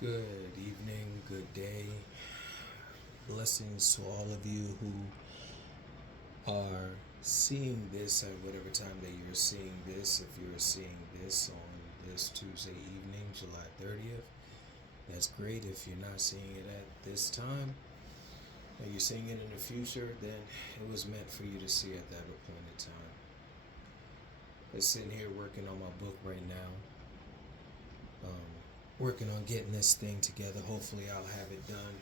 Good evening, good day. Blessings to all of you who are seeing this at whatever time that you're seeing this. If you're seeing this on this Tuesday evening, July 30th, that's great. If you're not seeing it at this time, or you're seeing it in the future, then it was meant for you to see at that appointed time. I'm sitting here working on my book right now. Working on getting this thing together. Hopefully, I'll have it done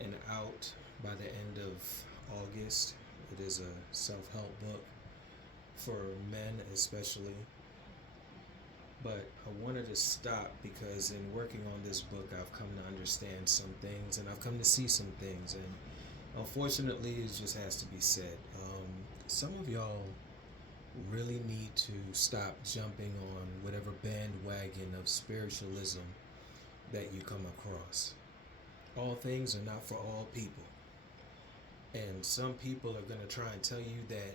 and out by the end of August. It is a self-help book for men especially. But I wanted to stop because in working on this book, I've come to understand some things and I've come to see some things. And unfortunately, it just has to be said. Some of y'all really need to stop jumping on whatever bandwagon of spiritualism that you come across. All things are not for all people. And some people are going to try and tell you that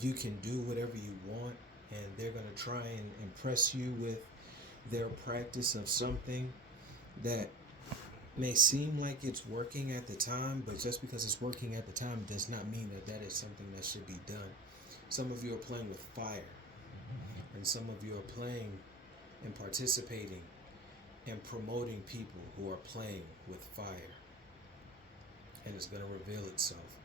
you can do whatever you want, and they're going to try and impress you with their practice of something that may seem like it's working at the time, but just because it's working at the time does not mean that that is something that should be done. Some of you are playing with fire, and some of you are playing and participating and promoting people who are playing with fire, and it's going to reveal itself.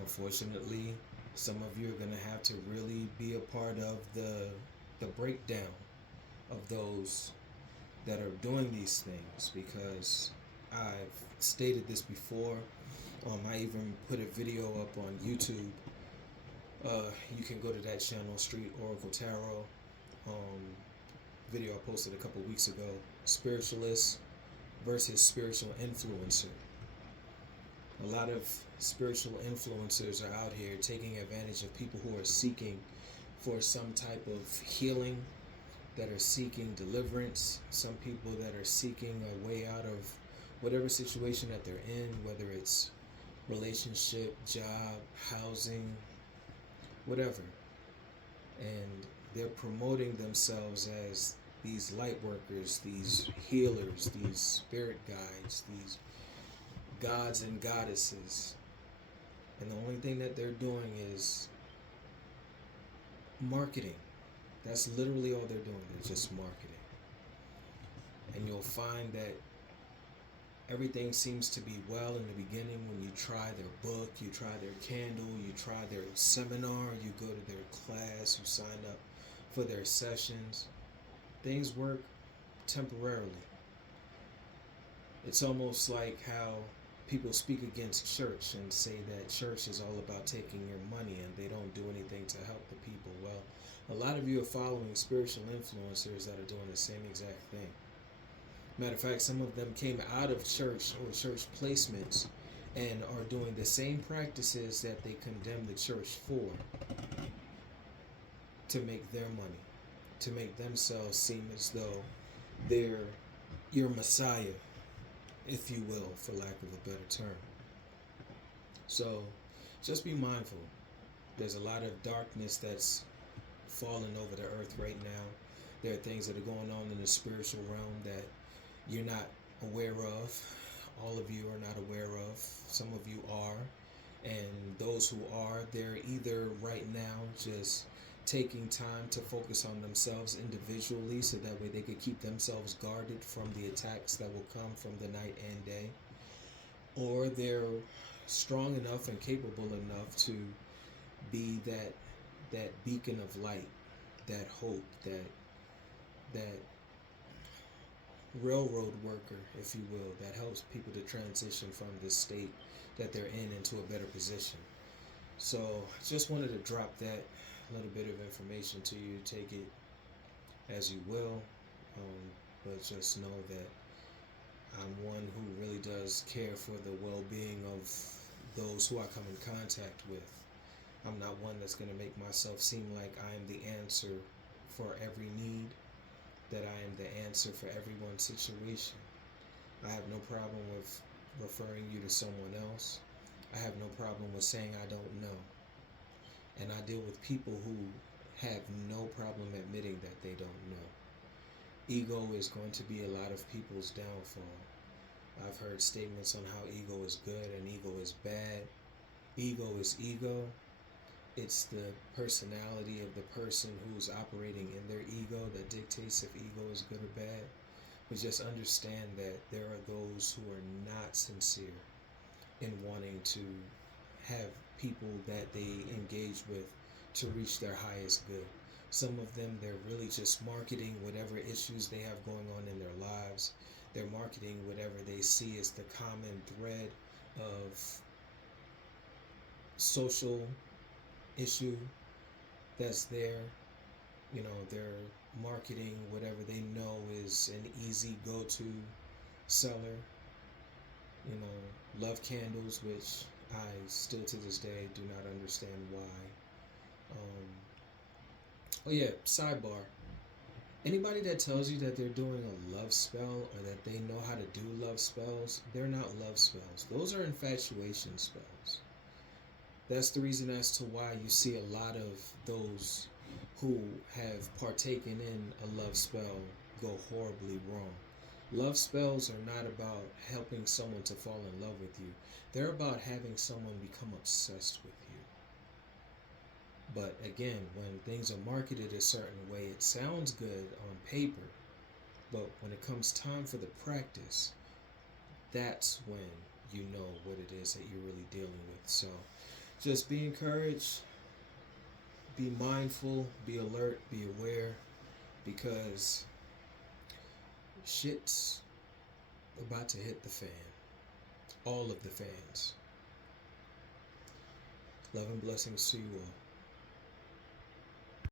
Unfortunately, some of you are going to have to really be a part of the breakdown of those that are doing these things, because I've stated this before. I even put a video up on YouTube. You can go to that channel, Street Oracle Tarot. Video I posted a couple weeks ago. Spiritualists versus spiritual influencer. A lot of spiritual influencers are out here taking advantage of people who are seeking for some type of healing, that are seeking deliverance, some people that are seeking a way out of whatever situation that they're in, whether it's relationship, job, housing, whatever. And they're promoting themselves as these light workers, these healers, these spirit guides, these gods and goddesses. And the only thing that they're doing is marketing. That's literally all they're doing. They're just marketing. And you'll find that everything seems to be well in the beginning when you try their book, you try their candle, you try their seminar, you go to their class, you sign up for their sessions. Things work temporarily. It's almost like how people speak against church and say that church is all about taking your money and they don't do anything to help the people. Well, a lot of you are following spiritual influencers that are doing the same exact thing. Matter of fact, some of them came out of church or church placements and are doing the same practices that they condemn the church for, to make their money, to make themselves seem as though they're your Messiah, if you will, for lack of a better term. So just be mindful. There's a lot of darkness that's falling over the earth right now. There are things that are going on in the spiritual realm that you're not aware of. All of you are not aware of. Some of you are. And those who are, they're either right now just taking time to focus on themselves individually so that way they could keep themselves guarded from the attacks that will come from the night and day, or they're strong enough and capable enough to be that beacon of light, that hope, that railroad worker, if you will, that helps people to transition from this state that they're in into a better position. So just wanted to drop that little bit of information to you. Take it as you will, but just know that I'm one who really does care for the well-being of those who I come in contact with. I'm not one that's going to make myself seem like I am the answer for every need, that I am the answer for everyone's situation. I have no problem with referring you to someone else. I have no problem with saying I don't know. And I deal with people who have no problem admitting that they don't know. ego is going to be a lot of people's downfall. I've heard statements on how ego is good and ego is bad. Ego is ego. It's the personality of the person who's operating in their ego that dictates if ego is good or bad. But just understand that there are those who are not sincere in wanting to have people that they engage with to reach their highest good. Some of them, they're really just marketing whatever issues they have going on in their lives. They're marketing whatever they see as the common thread of social issue that's there. They're marketing whatever they know is an easy go-to seller. Love candles, which I still to this day do not understand why. Um, oh yeah, sidebar. Anybody that tells you that they're doing a love spell or that they know how to do love spells, they're not love spells. Those are infatuation spells. That's the reason as to why you see a lot of those who have partaken in a love spell go horribly wrong. Love spells are not about helping someone to fall in love with you. They're about having someone become obsessed with you. But again, when things are marketed a certain way, it sounds good on paper. But when it comes time for the practice, that's when you know what it is that you're really dealing with. So just be encouraged, be mindful, be alert, be aware, because shit's about to hit the fan. All of the fans. Love and blessings to you all.